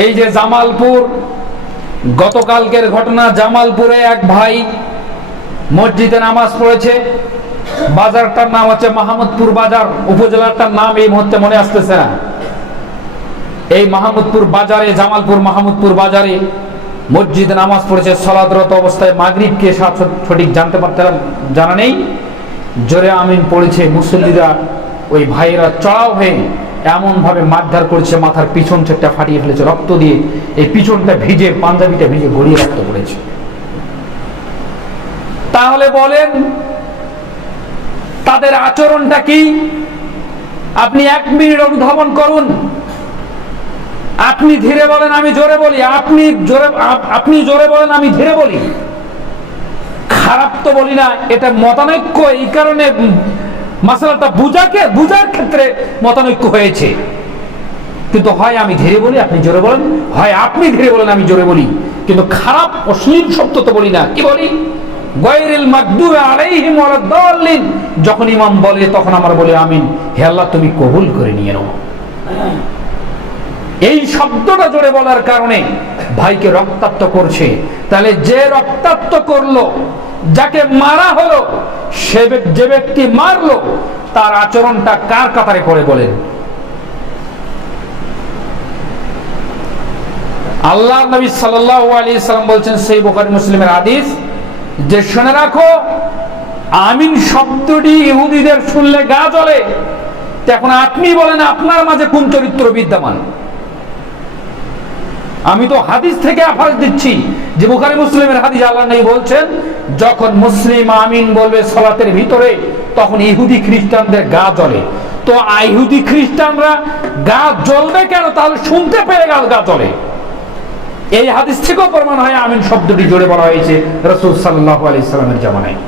এই যে জামালপুর, গতকালকের ঘটনা, জামালপুরে এক ভাই মসজিদে নামাজ পড়েছে। বাজারটার নাম হচ্ছে মাহমুদপুর বাজার, উপজেলাটার নাম এই মুহূর্তে মনে আসতেছে না। এই মাহমুদপুর বাজারে, জামালপুর মাহমুদপুর বাজারে মসজিদে নামাজ পড়েছে, সলাদরত অবস্থায় মাগরিবকে সঠিক জানতে পারতাম জানা নেই। জোরে আমিন পড়েছে মুসল্লিরা, ওই ভাইয়েরা চড়াও হয়ে এমন ভাবে মারধার করেছে, মাথার পিছন সেটটা ফাটিয়ে ফেলেছে, রক্ত দিয়ে এই পিছনটা ভিজে, পাঞ্জাবিটা ভিজে গড়িয়ে রক্ত পড়েছে। তাহলে বলেন, তাদের আচরণটা কি? আপনি এক মিনিট অনুধাবন করুন। আপনি ধীরে বলেন, আমি জোরে বলি। আপনি জোরে আপনি জোরে বলেন, আমি ধীরে বলি। খারাপ তো বলি না, এটা মতানৈক্য, এই কারণে মাসালাটা বুঝাকে, বুঝার ক্ষেত্রে মতানৈক্য হয়েছে। কিন্তু হয় আমি ধীরে বলি, আপনি জোরে বলেন। হয় আপনি ধীরে বলেন, আমি জোরে বলি। কিন্তু খারাপ অশ্লীল শব্দ তো বলি না। কি বলি? যখন ইমাম বলে, তখন আমরা বলি, আমিন। হে আল্লাহ, তুমি কবুল করে নিয়ে নাও। এই শব্দটা জোরে বলার কারণে ভাইকে রক্তাক্ত করছে। তাহলে যে রক্তাক্ত করল যাকে মারা হলো, সে যে ব্যক্তি মারলো, তার আচরণটা কার কাতারে করে বলেন? আল্লাহ নবী সাল্লাল্লাহু আলাইহি সাল্লাম বলছেন, সেই বুখারী মুসলিমের হাদিস, যে শুনে রাখো, আমিন শব্দটি ইহুদিদের শুনলে গা জ্বলে, তো এখন আপনি বলেন, আপনার মাঝে কোন চরিত্র বিদ্যমান? আমি তো হাদিস থেকে আফাজ দিচ্ছি। যে বুখারী মুসলিমের হাদিস আল্লাহ নবী বলছেন, যখন মুসলিম আমিন বলবে সালাতের ভিতরে, তখন ইহুদি খ্রিস্টানদের গা জ্বলে। তো ইহুদি খ্রিস্টানরা গা জ্বলবে কেন? তাহলে শুনতে পেয়ে গা গা জ্বলে। এই হাদিস থেকেও প্রমাণ হয়, আমিন শব্দটি জোরে বলা হয়েছে রসুল সাল্লাহ আলি সাল্লামের জামানায়।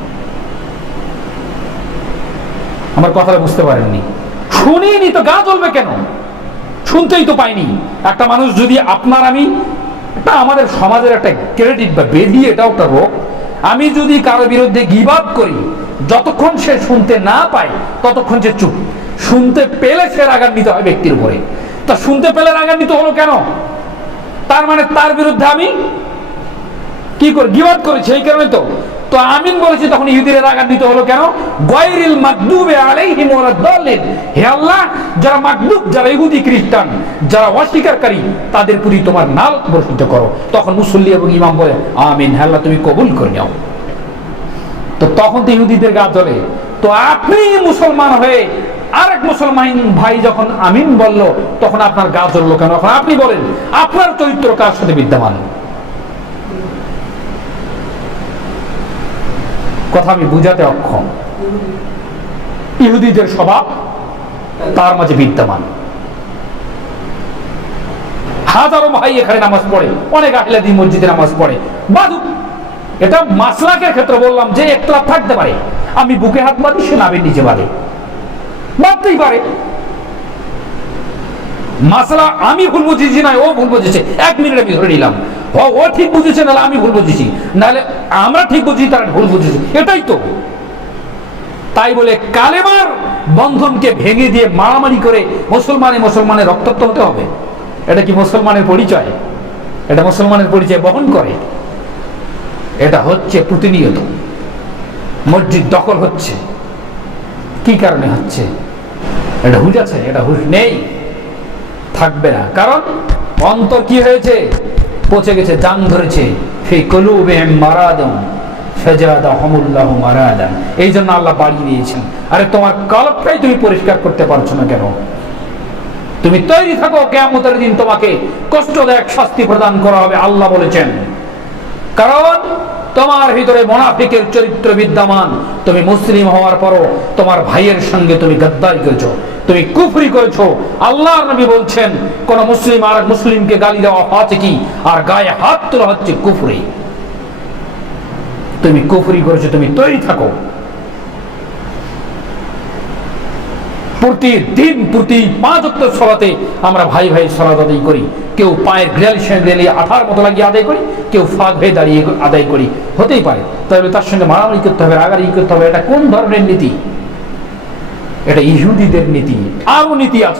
আমার কথাটা বুঝতে পারেননি। শুনিনি তো গা জ্বলবে কেন? শুনতেই তো পাইনি। একটা মানুষ যদি আপনার আমি একটা আমাদের সমাজের একটা ক্রেডিট বা বেদি এটাও একটা রোগ। আমি যদি কারও বিরুদ্ধে গিবাদ করি, যতক্ষণ সে শুনতে না পায়, ততক্ষণ সে চুপ। শুনতে পেলে সে রাগান্বিত হয় ব্যক্তির উপরে। তা শুনতে পেলে রাগান্বিত হলো কেন? তার মানে তার বিরুদ্ধে আমি কি করে? গিবাদ করেছি এই কারণে তো। তো আমিন বলেছি, তখন ইহুদিরা রাগান্বিত হলো কেন? গয়রিল মাকদুবে আলাইহিম ওয়ালাদ-দাল্লিন হে আল্লাহ, যারা মাকদুব যারা ইহুদি খ্রিস্টান, যারা অস্বীকারী, তাদের প্রতি তোমার নাল বর্ষিত করো। তখন মুসল্লি এবং ইমাম বলে, আমিন, হে আল্লাহ, তুমি কবুল করে নাও। তো তখন তো ইহুদিদের গা জ্বলে। তো আপনি মুসলমান হয়ে আরেক মুসলমান ভাই যখন আমিন বলল, তখন আপনার গা জ্বললো কেন? এখন আপনি বলেন, আপনার চরিত্র কার সাথে বিদ্যমান? কথা আমি বুঝাতে অক্ষম। ইহুদিদের স্বভাব তার মাঝে বিদ্যমান। হাজারো ভাই এখানে নামাজ পড়ে, অনেক আহিলাদি মসজিদে নামাজ পড়ে। বাদু, এটা মাসলাকের ক্ষেত্রে বললাম যে একতলাপ থাকতে পারে। আমি বুকে হাত বাঁধি, সে নাবের নিচে বাঁধে। বাঁধতেই পারে। মাসলা আমি ভুল বুঝেছি, না ও ভুল বুঝেছে, এক মিনিট আমি ধরে নিলাম। ও ঠিক বুঝেছে, নাহলে আমি ভুল বুঝেছি। নাহলে আমরা ঠিক বুঝেছি, তারা ভুল বুঝেছে। এটাই তো। তাই বলে কালেমার বন্ধনকে ভেঙে দিয়ে মারামারি করে মুসলমানে মুসলমানের রক্তাক্ত হতে হবে। এটা কি মুসলমানের পরিচয়? এটা মুসলমানের পরিচয় বহন করে। এটা হচ্ছে প্রতিনিয়ত। মসজিদ দখল হচ্ছে। কি কারণে হচ্ছে? এটা হুশ আছে, এটা হুশ নেই। থাকবে না। কারণ অন্তর কি হয়েছে? পচে গেছে, দান ধরেছে। সেই কলুবে মারাদম ফেজাদা হমুল্লাহ এই জন্য আল্লাহ বাড়িয়ে দিয়েছেন। আরে তোমার কলপটাই তুমি পরিষ্কার করতে পারছ না কেন? তুমি তৈরি থাকো কেমতের দিন তোমাকে কষ্টদায়ক শাস্তি প্রদান করা হবে, আল্লাহ বলেছেন। কারণ তোমার ভিতরে মোনাফিকের চরিত্র বিদ্যমান। তুমি মুসলিম হওয়ার পরও তোমার ভাইয়ের সঙ্গে তুমি গদ্দারি করেছ, তুমি কুফরি করেছ। আল্লাহ নবী বলছেন, কোন মুসলিম আর মুসলিমকে গালি দেওয়া হচ্ছে কি? আর গায়ে হাত তোলা হচ্ছে কুফরি। তুমি কুফরি করেছ, তুমি তৈরি থাকো। প্রতিদিন, প্রতি পাঁচ অক্টর সলাতে আমরা ভাই ভাই সলাত আদায় করি। কেউ পায়ের গ্রেল রেলে আঠার মতো লাগিয়ে আদায় করি, কেউ ফাঁক হয়ে দাঁড়িয়ে আদায় করি। হতেই পারে। তবে তার সঙ্গে মারামারি করতে হবে রাগারি করতে হবে, এটা কোন ধরনের নীতি? এটা ইহুদিদের নীতি। আরও নীতি আছে।